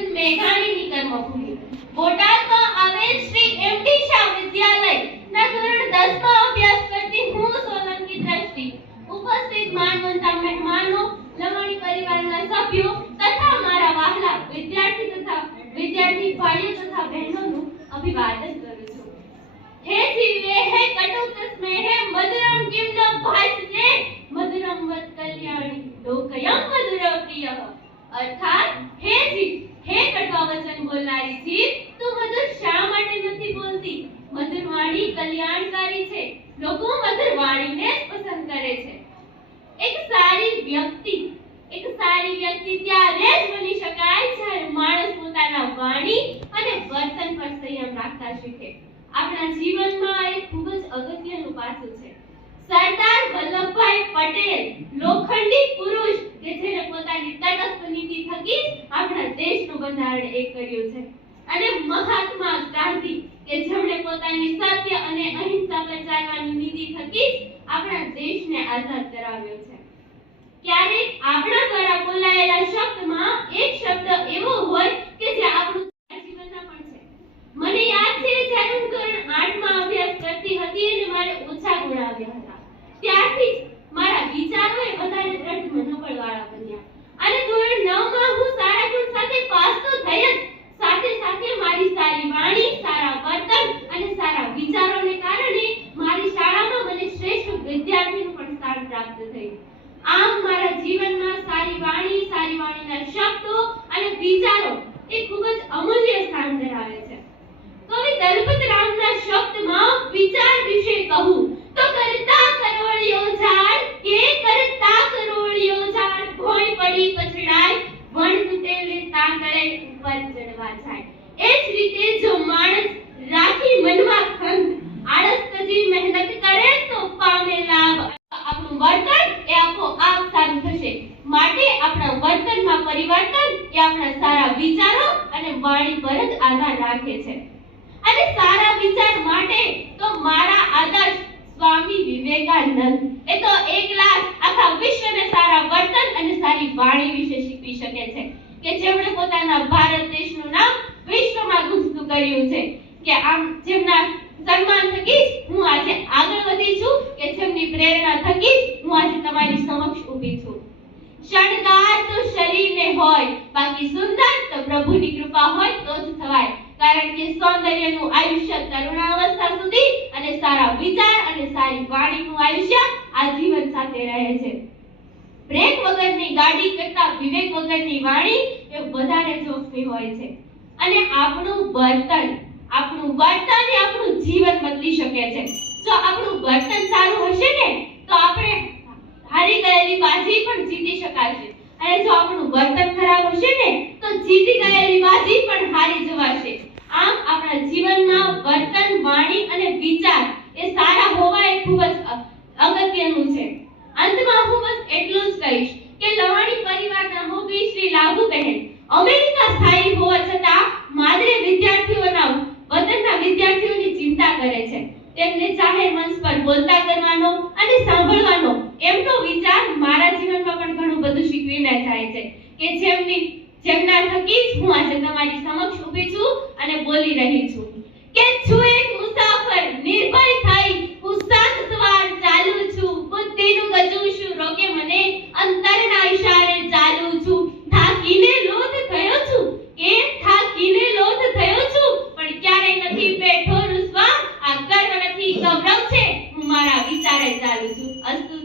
કરમચંદ મેઘાણીની કર્મભૂમિ બોટાદમાં આવેલ શ્રી એમડી શાહ વિદ્યાલયના ધોરણ 10 માં અભ્યાસ કરતી હું સોલંકી દ્રષ્ટિ ઉપસ્થિત માનવંતા મહેમાનો, લમણી પરિવારના સભ્યો તથા મારા વહાલા વિદ્યાર્થી ભાઈઓ તથા બહેનોનું અભિવાદન કરું છું. હે જીવે હે કટુક સ્નેહે મધુરમ કિમનો ભાષને મધુરમ વત કલ્યાણી લોકયમ મધુર પ્રિય. અર્થાત હે જીવ, હે કટવા વચન બોલનારી જીવ, તું મધુર શા માટે નથી બોલતી? મધુર વાણી કલ્યાણકારી છે, લોકો મધુર વાણીને જ પસંદ કરે છે. એક સારી વ્યક્તિ ત્યારે જ બની શકાય જ્યારે માણસ પોતાના વાણી અને વર્તન પર સંયમ રાખતા શીખે. આપણા જીવનમાં એક ખૂબ જ અગત્યનું પાસું છે. સરદાર વલ્લભભાઈ પટેલ લોખંડી પુરુષ કે જેને પોતાની તટસ્થ નીતિ થકી આપણા દેશનું બંધારણ એક કર્યું છે, અને મહાત્મા ગાંધી કે જેમણે પોતાની સત્ય અને અહિંસા પર ચાલવાની નીતિ થકી આપણા દેશને આઝાદ કરાવ્યો છે. ક્યારેક આપણા દ્વારા બોલાયેલા શબ્દમાં એક શબ્દ એવો હોય કે જે આપણું જીવનના પણ છે. મને યાદ છે જ્યારે હું ધોરણ 8 માં અભ્યાસ કરતી હતી અને મારે ઓછા ગુણ આવ્યા હતા, ત્યારથી મારા વિચારોએ વધારે દ્રઢ મનોબળવાળા બન્યા, અને ધોરણ 9 માં હું સારા ગુણ સાથે પાસ તો થઈ જ, સાથે સાથે મારી સારી વાણી, સારા વર્તન અને સારા વિચારોને કારણે મારી શાળામાં મને શ્રેષ્ઠ વિદ્યાર્થીનું પણ સ્થાન પ્રાપ્ત થયું. આમ મારા જીવનમાં સારી વાણીના શબ્દો અને વિચારો એ ખૂબ જ અમૂલ્ય સ્થાન ધરાવે છે. કવિ દલપત રામના શબ્દમાં વિચાર વિશે કહું તો કરતા કરોળિયો ઝાડ કે કરતા કરોળિયો ઝાડ ભોય પડી પછડાય, વણ તૂટેલે તાંગળે ઉપર ચડવા જાય. એ જ રીતે જો માણસ રાખી મનમાં ખંત, આળસ તજી મહેનત કરે તો પામે લાભ. આપણું વર્તન એ આપોઆપ સારું થશે. માટે આપણા વર્તનમાં પરિવર્તન એ આપણા સારા વિચારો અને વાણી પર જ આધાર રાખે છે. અને સારા વિચાર માટે તો મારા આદર્શ સ્વામી વિવેકાનંદ એ તો એકલા આખા વિશ્વને સારા વર્તન અને સારી વાણી વિશે શીખવી શકે છે, કે જેમણે પોતાના ભારત દેશનું નામ વિશ્વમાં ગુંજતું કર્યું છે. કે આમ જેમના સન્માન થકી હું આજે આગળ વધી છું, કે જેમની પ્રેરણા થકી હું આજે તમારી સમક્ષ ઊભી છું. શણગાર તો શરીરને હોય, બાકી સુંદર તો પ્રભુની કૃપા હોય તો જ થવાય. કારણ કે સૌંદર્યનું આયુષ્ય તરુણાવસ્થા સુધી અને સારા વિચાર અને સારી વાણીનું આયુષ્ય આજીવન સાથે રહે છે. બ્રેક વગરની ગાડી કરતા વિવેક વગરની વાણી એ વધારે જોખમી હોય છે. અને આપણું વર્તન એ આપણું જીવન બદલી શકે છે. જો આપણું વર્તન સારું હશે ને તો આપણે હારી ગયેલી બાજી પણ જીતી શકાશે, અને જો આપણું વર્તન ખરાબ હશે ને તો જીતી ગયેલી બાજી પણ હારી જવાશે. આમ આપણા જીવનમાં વર્તન, વાણી અને વિચાર એ સારા હોવા એ ખૂબ જ અગત્યનું છે. અંતમાં હું બસ એટલું જ કહીશ કે લવાણી પરિવારના મોભી શ્રી લાભુબહેન અમેરિકા સ્થાયી હોવા છતાં માદરે વિદ્યાર્થીઓના વતનના વિદ્યાર્થીઓની ચિંતા કરે છે. તેમને જાહેર મંચ પર બોલતા કરવાનો અને સાંભળવાનો એમનો વિચાર મારા જીવનમાં પણ ઘણું બધું શીખવીને જાય છે, કે જેમના થકી જ હું આજે તમારી સમક્ષ ઊભી છું અને બોલી રહી છું. કે છું એક મુસાફર નિર્ભય થઈ હું સાત સવાર ચાલું છું, બુદ્ધિનું ગજું શું રોકે મને અંતરના ઈશારે ચાલું છું. થાકીને લોથ થયો છું, પણ ક્યારેય નથી બેઠો રૂસવા. આ ગર્વ નથી, ગૌરવ છે, હું મારા વિચારે ચાલું છું. અસ્તુ.